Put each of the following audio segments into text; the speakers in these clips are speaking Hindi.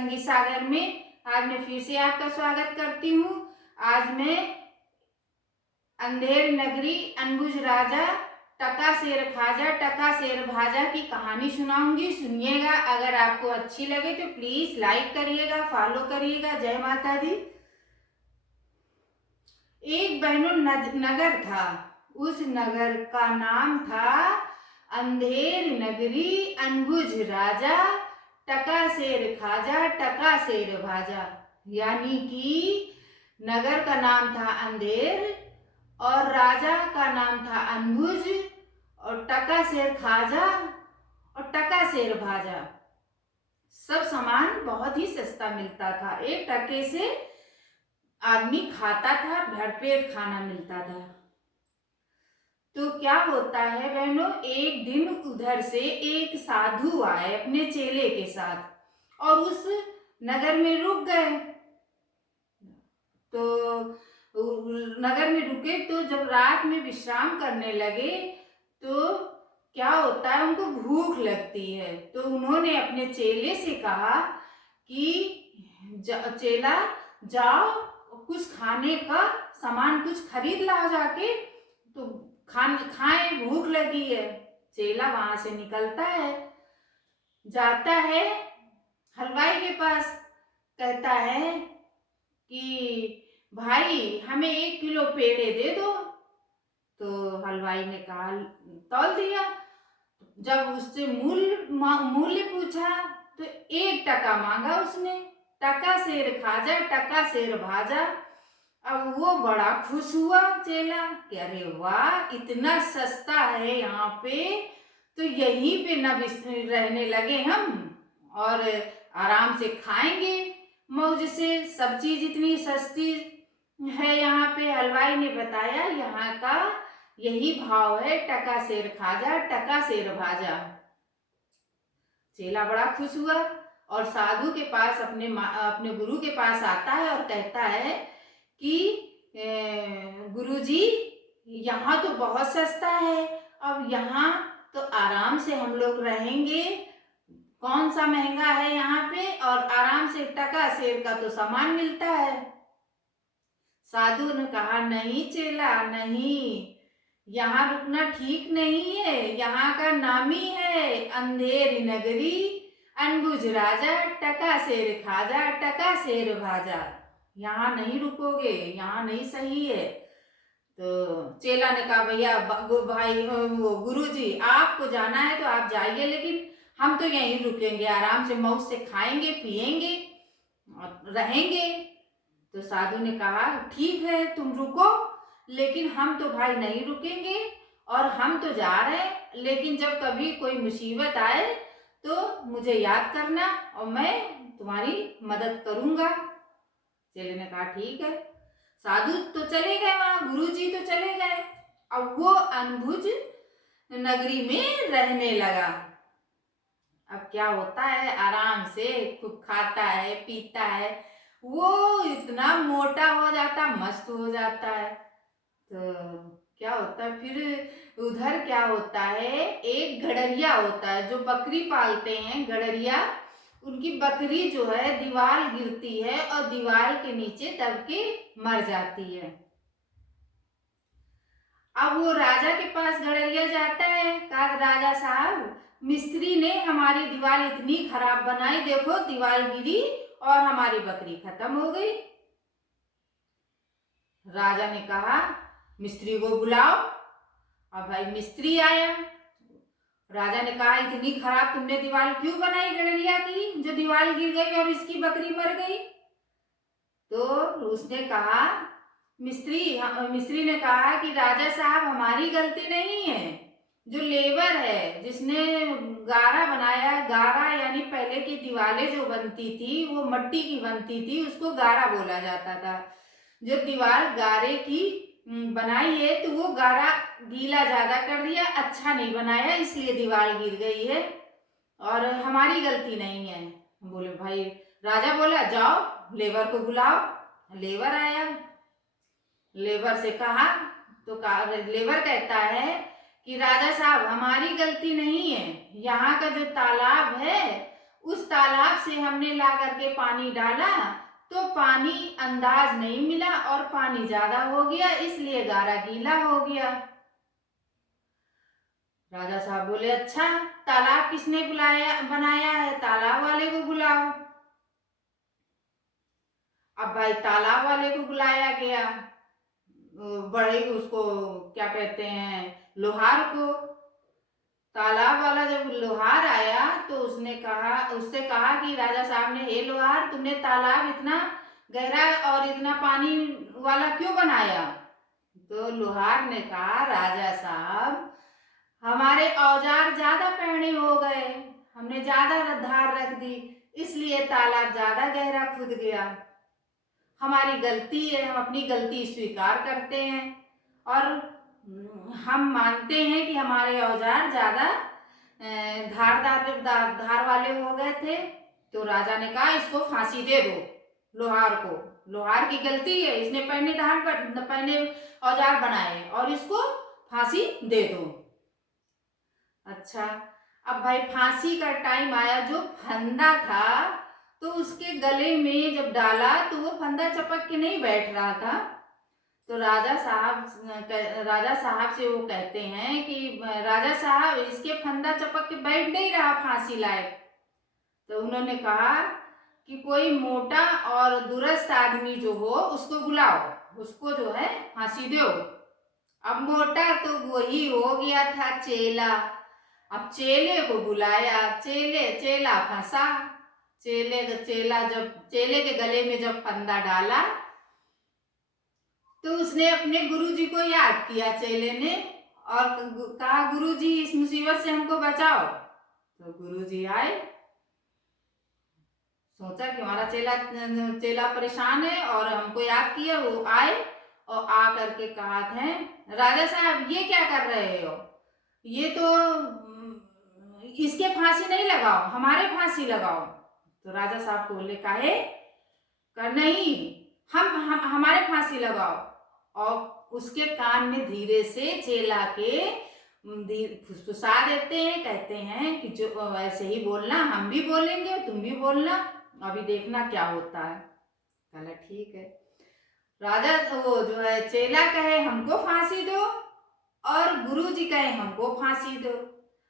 संगीत सागर में आज मैं फिर से आपका स्वागत करती हूँ। आज मैं अंधेर नगरी अनबुझ राजा टका शेर खाजा टका शेर भाजा की कहानी सुनाऊंगी। सुनिएगा। अगर आपको अच्छी लगे तो प्लीज लाइक करिएगा, फॉलो करिएगा। जय माता दी। एक बहनों नगर था। उस नगर का नाम था अंधेर नगरी अनबुझ राजा टका शेर खाजा टका शेर भाजा। यानी कि नगर का नाम था अंधेर और राजा का नाम था अनबुझ और टका शेर खाजा और टका शेर भाजा। सब सामान बहुत ही सस्ता मिलता था। एक टके से आदमी खाता था, भरपेट खाना मिलता था। तो क्या होता है बहनों, एक दिन उधर से एक साधु आए अपने चेले के साथ और उस नगर में रुक गए। तो नगर में रुके तो जब रात में विश्राम करने लगे तो क्या होता है, उनको भूख लगती है। तो उन्होंने अपने चेले से कहा कि चेला जाओ कुछ खाने का सामान कुछ खरीद ला जाके, तो खाएं, भूख लगी है। चेला वहां से निकलता है, जाता है हलवाई के पास, कहता है कि भाई हमें 1 किलो पेड़े दे दो। तो हलवाई ने कहा, तौल दिया। जब उससे मूल्य पूछा तो 1 टका मांगा उसने। टका शेर खाजा टका शेर भाजा। अब वो बड़ा खुश हुआ चेला कि अरे वाह, इतना सस्ता है यहाँ पे, तो यहीं पे न रहने लगे हम और आराम से खाएंगे मौज से। सब चीज इतनी सस्ती है यहाँ पे। हलवाई ने बताया यहाँ का यही भाव है, टका शेर खाजा टका शेर भाजा। चेला बड़ा खुश हुआ और साधु के पास अपने गुरु के पास आता है और कहता है कि गुरुजी यहाँ तो बहुत सस्ता है, अब यहाँ तो आराम से हम लोग रहेंगे, कौन सा महंगा है यहाँ पे, और आराम से टका शेर का तो सामान मिलता है। साधु ने कहा, नहीं चेला नहीं, यहाँ रुकना ठीक नहीं है। यहाँ का नाम ही है अंधेर नगरी अनबुझ राजा टका शेर खाजा टका शेर भाजा। यहाँ नहीं रुकोगे, यहाँ नहीं सही है। तो चेला ने कहा, भैया भाई वो गुरुजी आपको जाना है तो आप जाइए, लेकिन हम तो यहीं रुकेंगे, आराम से मौज से खाएंगे पिएंगे और रहेंगे। तो साधु ने कहा, ठीक है तुम रुको, लेकिन हम तो भाई नहीं रुकेंगे और हम तो जा रहे हैं, लेकिन जब कभी कोई मुसीबत आए तो मुझे याद करना और मैं तुम्हारी मदद करूंगा। चेले ने कहा, ठीक है। साधु तो चले गए, वहां गुरुजी तो चले गए। अब वो अनबुझ नगरी में रहने लगा। अब क्या होता है, आराम से खूब खाता है पीता है, वो इतना मोटा हो जाता, मस्त हो जाता है। तो क्या होता है फिर उधर, क्या होता है, एक गड़रिया होता है जो बकरी पालते हैं, गड़रिया। उनकी बकरी जो है दीवार गिरती है और दीवार के नीचे दब के मर जाती है। अब वो राजा के पास गड़रिया जाता है, कहा, राजा साहब मिस्त्री ने हमारी दीवार इतनी खराब बनाई, देखो दीवार गिरी और हमारी बकरी खत्म हो गई। राजा ने कहा, मिस्त्री को बुलाओ। अब भाई मिस्त्री आया। राजा ने कहा, इतनी खराब तुमने दीवार क्यों बनाई गड़रिया की, जो दीवार गिर गई और इसकी बकरी मर गई। तो उसने कहा, मिस्त्री ने कहा कि राजा साहब हमारी गलती नहीं है, जो लेबर है जिसने गारा बनाया, गारा यानी पहले की दीवारें जो बनती थी वो मट्टी की बनती थी, उसको गारा बोला जाता था। जो दीवार गारे की बनाई है तो वो गारा गीला ज्यादा कर दिया, अच्छा नहीं बनाया, इसलिए दीवार गिर गई है और हमारी गलती नहीं है। बोले भाई, राजा बोला, जाओ लेबर को बुलाओ। लेबर आया, लेबर से कहा तो लेबर कहता है कि राजा साहब हमारी गलती नहीं है, यहाँ का जो तालाब है उस तालाब से हमने ला करके पानी डाला तो पानी अंदाज नहीं मिला और पानी ज्यादा हो गया, इसलिए गारा गीला हो गया। राजा साहब बोले, अच्छा तालाब किसने बनाया है, तालाब वाले को बुलाओ। अब भाई तालाब वाले को बुलाया गया, बड़े उसको क्या कहते हैं, लोहार को। तालाब वाला जब लोहार आया तो उससे कहा कि राजा साहब ने, हे लोहार, तुमने तालाब इतना गहरा और इतना पानी वाला क्यों बनाया? तो लोहार ने कहा, राजा साहब, हमारे औजार ज्यादा पैने हो गए, हमने ज्यादा धार रख दी, इसलिए तालाब ज्यादा गहरा खुद गया। हमारी गलती है, हम अपनी गलती स्वीकार करते हैं और हम मानते हैं कि हमारे औजार ज्यादा धार वाले हो गए थे। तो राजा ने कहा, इसको फांसी दे दो, लोहार को। लोहार की गलती है, इसने पहने औजार बनाए और इसको फांसी दे दो। अच्छा, अब भाई फांसी का टाइम आया। जो फंदा था तो उसके गले में जब डाला तो वो फंदा चपक के नहीं बैठ रहा था। तो राजा साहब से वो कहते हैं कि राजा साहब, इसके फंदा चपक के बैठ नहीं रहा फांसी लायक। तो उन्होंने कहा कि कोई मोटा और दुरुस्त आदमी जो हो उसको बुलाओ, उसको जो है फांसी दो। अब मोटा तो वही हो गया था, चेला। अब चेले को बुलाया, चेला फंसा। चेले के गले में जब फंदा डाला तो उसने अपने गुरुजी को याद किया, चेले ने, और कहा, गुरुजी, इस मुसीबत से हमको बचाओ। तो गुरुजी आए, सोचा कि हमारा चेला परेशान है और हमको याद किया। वो आए और आ करके कहा थे, राजा साहब, ये क्या कर रहे हो? ये तो इसके फांसी नहीं लगाओ, हमारे फांसी लगाओ। तो राजा साहब को बोले, काहे? कर नहीं, हम हमारे फांसी लगाओ। और उसके कान में धीरे से चेला के फुसफुसा देते हैं, कहते हैं कि जो वैसे ही बोलना, हम भी बोलेंगे, तुम भी बोलना, अभी देखना क्या होता है। कहला, ठीक है। राजा वो जो है चेला कहे हमको फांसी दो और गुरुजी कहे हमको फांसी दो।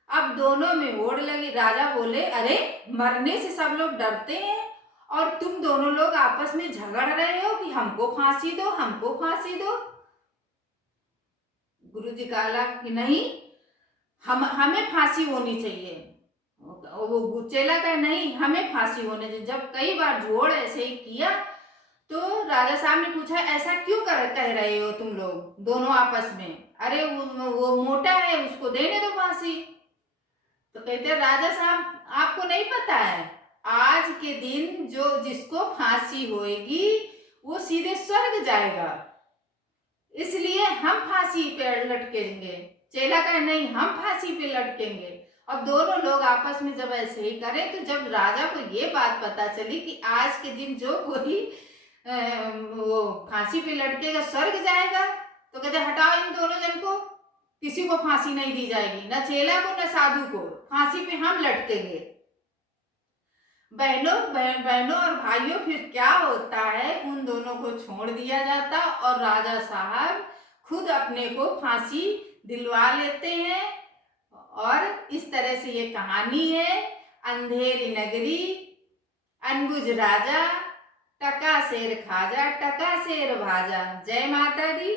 अब दोनों में होड़ लगी। राजा बोले, अरे, मरने से सब लोग डरते हैं और तुम दोनों लोग आपस में झगड़ रहे हो कि हमको फांसी दो, हमको फांसी दो। गुरुजी कहला कि नहीं, हमें फांसी होनी चाहिए। वो चेला कहे, नहीं, हमें फांसी होने चाहिए। जब कई बार जोड़ ऐसे ही किया तो राजा साहब ने पूछा, ऐसा क्यों कह रहे हो तुम लोग दोनों आपस में? अरे वो मोटा है, उसको देने दो फांसी। तो कहते, राजा साहब, आपको नहीं पता है, आज के दिन जिसको फांसी होएगी वो सीधे स्वर्ग जाएगा, इसलिए हम फांसी पे लटकेंगे। चेला कहे, नहीं, हम फांसी पे लटकेंगे। और दोनों लोग आपस में जब ऐसे ही करें तो जब राजा को ये बात पता चली कि आज के दिन जो कोई वो फांसी पे लटकेगा स्वर्ग जाएगा, तो कहते, हटाओ इन दोनों जन को, किसी को फांसी नहीं दी जाएगी, न चेला को न साधु को, फांसी पे हम लटकेंगे। बहनों और भाइयों, फिर क्या होता है, उन दोनों को छोड़ दिया जाता और राजा साहब खुद अपने को फांसी दिलवा लेते हैं। और इस तरह से ये कहानी है, अंधेरी नगरी, अनबुझ राजा, टका शेर खाजा, टका शेर भाजा। जय माता दी।